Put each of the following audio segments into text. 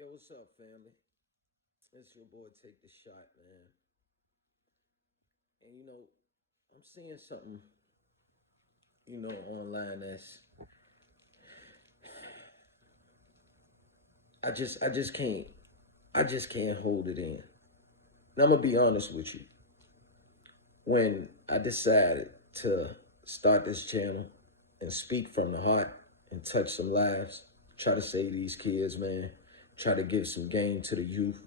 Yo, what's up, family? It's your boy, Take the Shot, man. And I'm seeing something, online that's I just can't hold it in. And I'm gonna be honest with you. When I decided to start this channel and speak from the heart and touch some lives, try to save these kids, man, try to give some game to the youth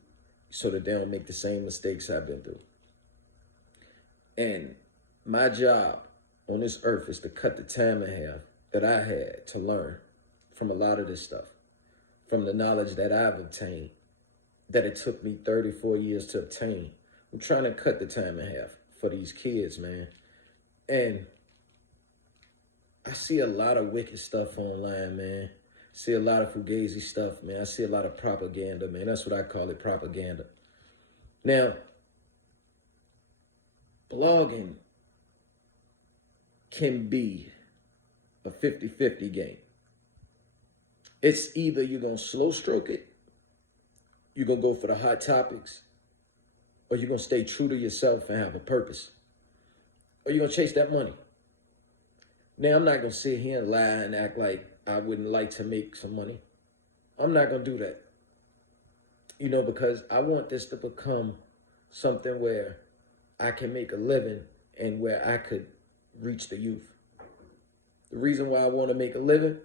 so that they don't make the same mistakes I've been through. And my job on this earth is to cut the time in half that I had to learn from a lot of this stuff, from the knowledge that I've obtained, that it took me 34 years to obtain. I'm trying to cut the time in half for these kids, man. And I see a lot of wicked stuff online, man. I see a lot of fugazi stuff, man. I see a lot of propaganda, man. That's what I call it, propaganda. Now, blogging can be a 50-50 game. It's either you're going to slow stroke it, you're going to go for the hot topics, or you're going to stay true to yourself and have a purpose, or you're going to chase that money. Now, I'm not going to sit here and lie and act like I wouldn't like to make some money. I'm not going to do that, because I want this to become something where I can make a living and where I could reach the youth. The reason why I want to make a living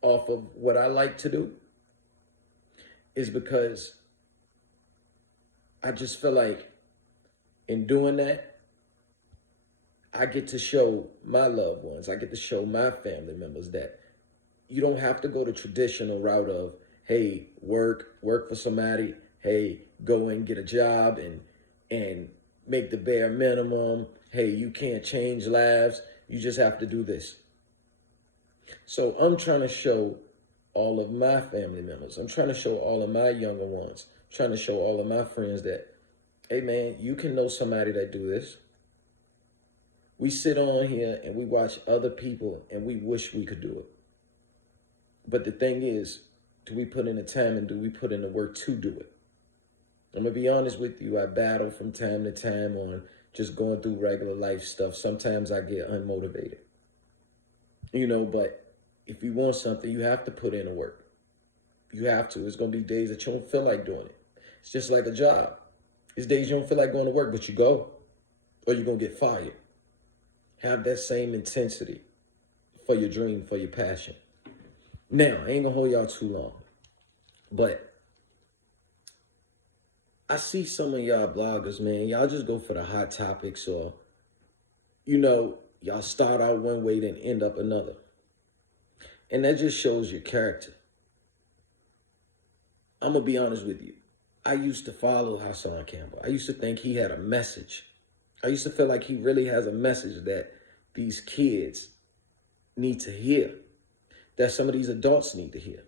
off of what I like to do is because I just feel like in doing that, I get to show my loved ones, I get to show my family members that you don't have to go the traditional route of, hey, work for somebody, hey, go and get a job and make the bare minimum. Hey, you can't change lives. You just have to do this. So I'm trying to show all of my family members. I'm trying to show all of my younger ones. I'm trying to show all of my friends that, hey, man, you can know somebody that do this. We sit on here and we watch other people and we wish we could do it. But the thing is, do we put in the time and do we put in the work to do it? I'm going to be honest with you. I battle from time to time on just going through regular life stuff. Sometimes I get unmotivated, but if you want something, you have to put in the work. You have to. It's going to be days that you don't feel like doing it. It's just like a job. It's days you don't feel like going to work, but you go, or you're going to get fired. Have that same intensity for your dream, for your passion. Now, I ain't going to hold y'all too long, but I see some of y'all bloggers, man, y'all just go for the hot topics or, y'all start out one way, then end up another. And that just shows your character. I'm going to be honest with you. I used to follow Hassan Campbell. I used to think he had a message. I used to feel like he really has a message that these kids need to hear, that some of these adults need to hear.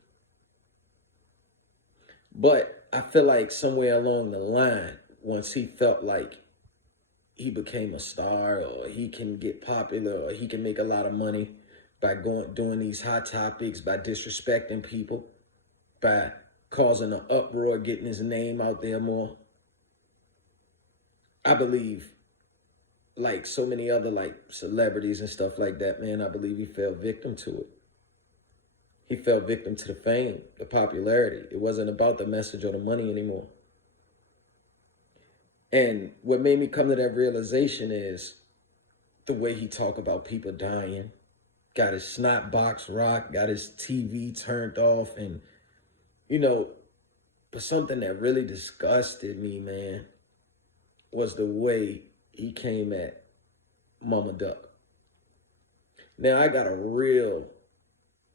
But I feel like somewhere along the line, once he felt like he became a star or he can get popular or he can make a lot of money by doing these hot topics, by disrespecting people, by causing an uproar, getting his name out there more, I believe, like so many other like celebrities and stuff like that, man, I believe he fell victim to it. He fell victim to the fame, the popularity. It wasn't about the message or the money anymore. And what made me come to that realization is the way he talked about people dying, got his snot box rocked, got his TV turned off. And, but something that really disgusted me, man, was the way he came at Momma Duck. Now, I got a real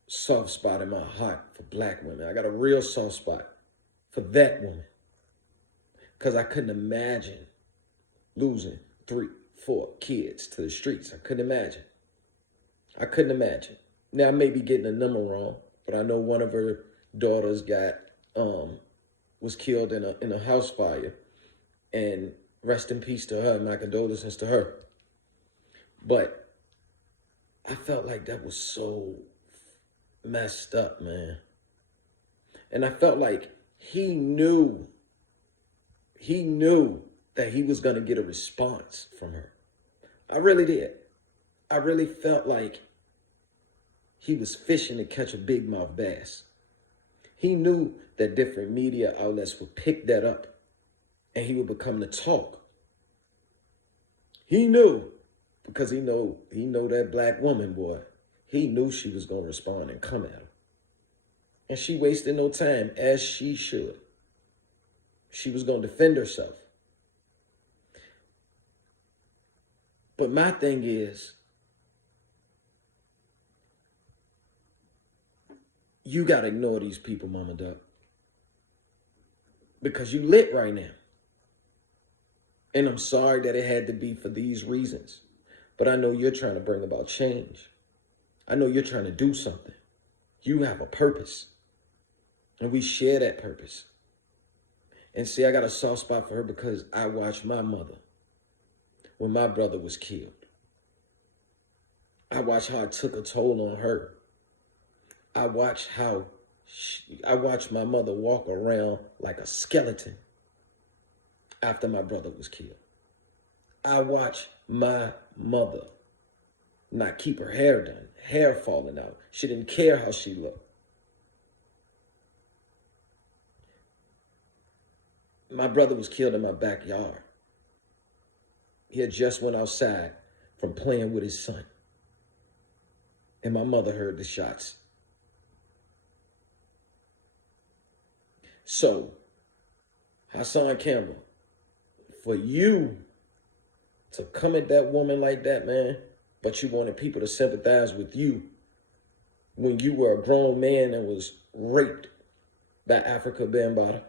soft spot in my heart for black women. I got a real soft spot for that woman. Because I couldn't imagine losing 3, 4 kids to the streets. I couldn't imagine. Now, I may be getting the number wrong, but I know one of her daughters was killed in a house fire. And rest in peace to her. My condolences to her. But I felt like that was so messed up, man. And I felt like he knew that he was going to get a response from her. I really did. I really felt like he was fishing to catch a big mouth bass. He knew that different media outlets would pick that up and he would become the talk. He knew, because he know that black woman, boy. He knew she was going to respond and come at him. And she wasted no time, as she should. She was going to defend herself. But my thing is, you got to ignore these people, Momma Duck. Because you lit right now. And I'm sorry that it had to be for these reasons. But I know you're trying to bring about change. I know you're trying to do something. You have a purpose. And we share that purpose. And see, I got a soft spot for her because I watched my mother when my brother was killed. I watched how it took a toll on her. I watched my mother walk around like a skeleton after my brother was killed. I watched my mother not keep her hair done, hair falling out. She didn't care how she looked. My brother was killed in my backyard. He had just went outside from playing with his son. And my mother heard the shots. So, Hassan Campbell, for you to come at that woman like that, man, but you wanted people to sympathize with you when you were a grown man and was raped by Africa Bambaataa.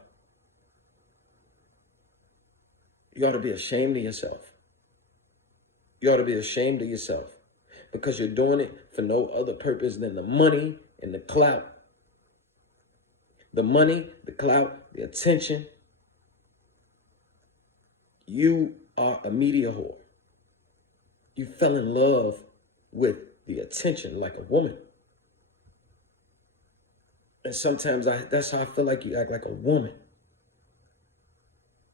You ought to be ashamed of yourself. You ought to be ashamed of yourself because you're doing it for no other purpose than the money and the clout. The money, the clout, the attention. You are a media whore. You fell in love with the attention like a woman. And sometimes that's how I feel like you act like a woman.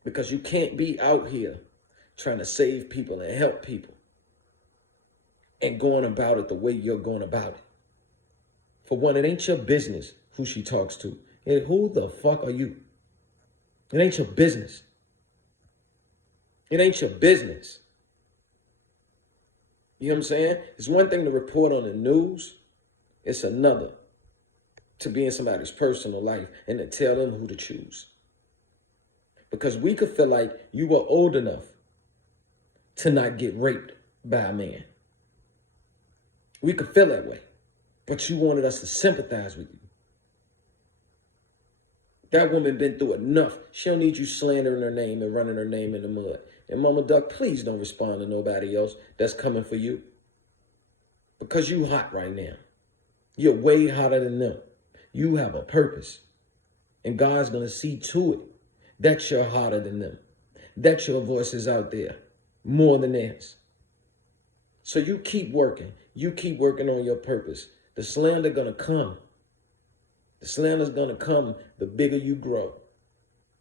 Because you can't be out here trying to save people and help people and going about it the way you're going about it. For one, it ain't your business who she talks to. And who the fuck are you? It ain't your business. It ain't your business. You know what I'm saying? It's one thing to report on the news. It's another to be in somebody's personal life and to tell them who to choose. Because we could feel like you were old enough to not get raped by a man. We could feel that way. But you wanted us to sympathize with you. That woman been through enough. She don't need you slandering her name and running her name in the mud. And Momma Duck, please don't respond to nobody else that's coming for you. Because you hot right now. You're way hotter than them. You have a purpose. And God's going to see to it that you're hotter than them. That your voice is out there more than theirs. So you keep working. You keep working on your purpose. The slander going to come. The slander's going to come the bigger you grow.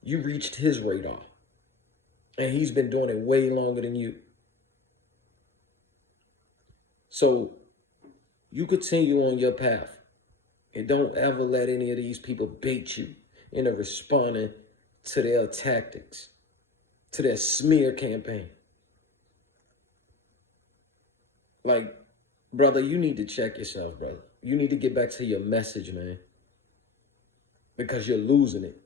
You reached his radar. And he's been doing it way longer than you. So you continue on your path. And don't ever let any of these people bait you into responding to their tactics, to their smear campaign. Like, brother, you need to check yourself, brother. You need to get back to your message, man. Because you're losing it.